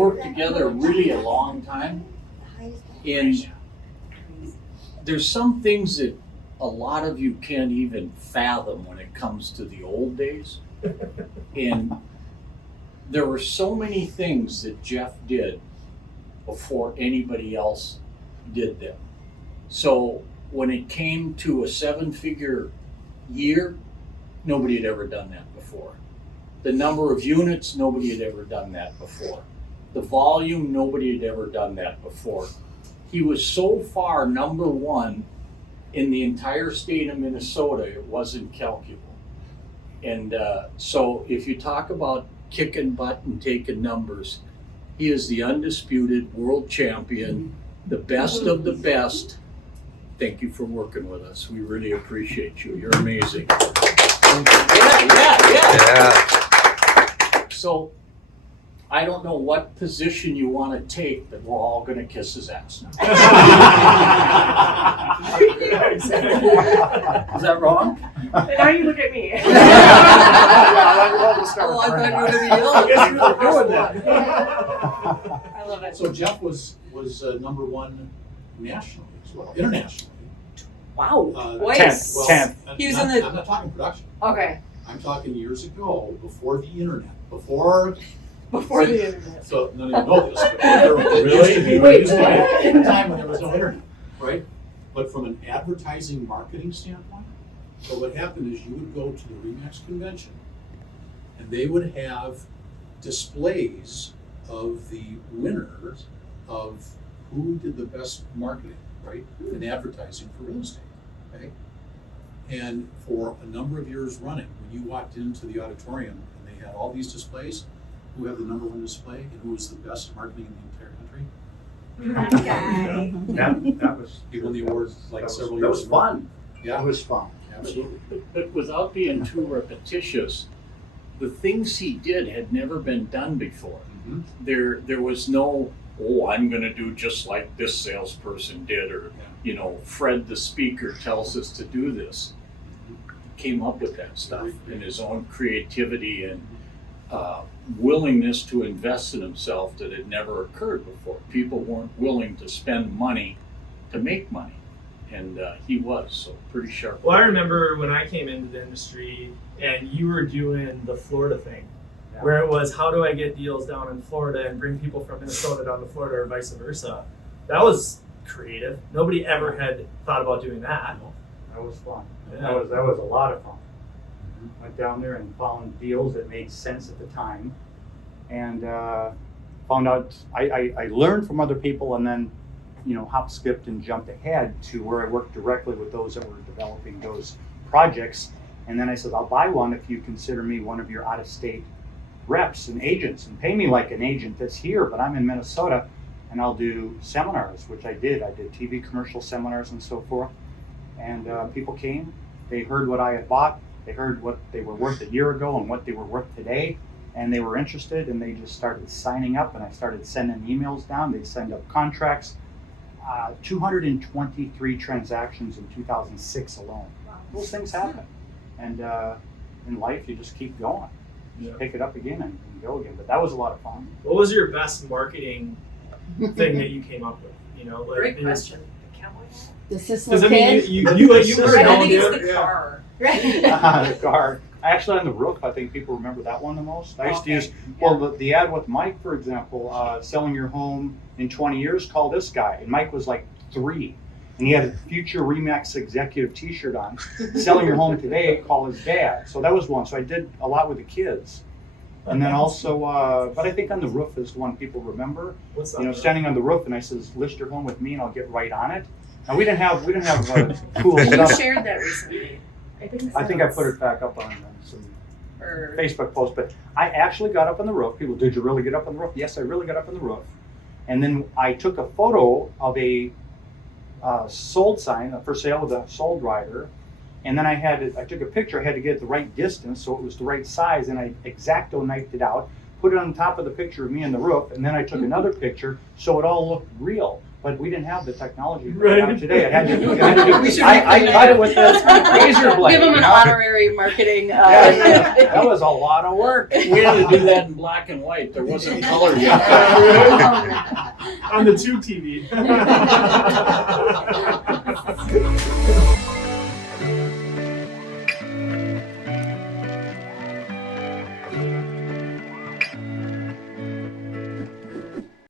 worked together really a long time, and there's some things that a lot of you can't even fathom when it comes to the old days. And there were so many things that Jeff did before anybody else did them. So when it came to a 7-figure year, nobody had ever done that before. The number of units, nobody had ever done that before. The volume, nobody had ever done that before. He was so far number one in the entire state of Minnesota, it wasn't calculable. And so if you talk about kicking butt and taking numbers, he is the undisputed world champion, the best of the best. Thank you for working with us. We really appreciate you. You're amazing. Yeah. So I don't know what position you want to take, but we're all going to kiss his ass now. Is that wrong? And now you look at me. I thought you were doing that. I love it. So Jeff was number one nationally as well, internationally. Wow. Tenth. He was in the. I'm not talking production. Okay. I'm talking years ago, before the internet, before the internet. So none of you know this, but there Really? used to be Wait, a time when there was no internet, right? But from an advertising marketing standpoint, so what happened is you would go to the RE/MAX convention, and they would have displays of the winners of who did the best marketing, right, in advertising for real estate, okay? And for a number of years running, when you walked into the auditorium and they had all these displays, who had the number one display and who was the best marketing in the entire country? That was. He won the awards several years. That was fun. Yeah, It was fun. absolutely. But without being too repetitious, the things he did had never been done before. Mhm. There was no, I'm going to do just like this salesperson did, or Fred the speaker tells us to do this. Came up with that stuff in his own creativity and willingness to invest in himself that had never occurred before. People weren't willing to spend money to make money, and he was, so pretty sharp. Well, I remember when I came into the industry and you were doing the Florida thing, where it was, how do I get deals down in Florida and bring people from Minnesota down to Florida or vice versa? That was creative. Nobody ever had thought about doing that. That was fun. Yeah. That was a lot of fun. Went down there and found deals that made sense at the time, and found out I learned from other people, and then hop, skipped, and jumped ahead to where I worked directly with those that were developing those projects. And then I said, I'll buy one if you consider me one of your out-of-state reps and agents, and pay me like an agent that's here, but I'm in Minnesota, and I'll do seminars, which I did. I did TV commercial seminars and so forth. And people came, they heard what I had bought, they heard what they were worth a year ago and what they were worth today, and they were interested, and they just started signing up, and I started sending emails down. They'd send up contracts. 223 transactions in 2006 alone. Those things happen. And in life, you just keep going. Just pick it up again and go again. But that was a lot of fun. What was your best marketing thing that you came up with? Great question. The Scislow Because I kid? mean, you were I think it's going the car. The car. Actually, on the roof, I think people remember that one the most. I used to use, the ad with Mike, for example, selling your home in 20 years, call this guy. And Mike was like 3. And he had a future RE/MAX executive t-shirt on. Selling your home today, call his dad. So that was one. So I did a lot with the kids. And then also, but I think on the roof is the one people remember. What's that? Standing on the roof, and I says, list your home with me and I'll get right on it. And we didn't have cool You stuff. shared that recently. I think I put it back up on some Facebook post, but I actually got up on the roof. People, did you really get up on the roof? Yes, I really got up on the roof. And then I took a photo of a sold sign, for sale with a sold rider. And then I took a picture, I had to get it the right distance so it was the right size, and I X-Acto knifed it out, put it on top of the picture of me on the roof, and then I took another picture so it all looked real. but we didn't have the technology Right. right today. It had to be, We should I cut it with the razor blade. Give them you an know? honorary marketing. Yeah, that was a lot of work. We had to do that in black and white. There wasn't color yet. On the tube TV.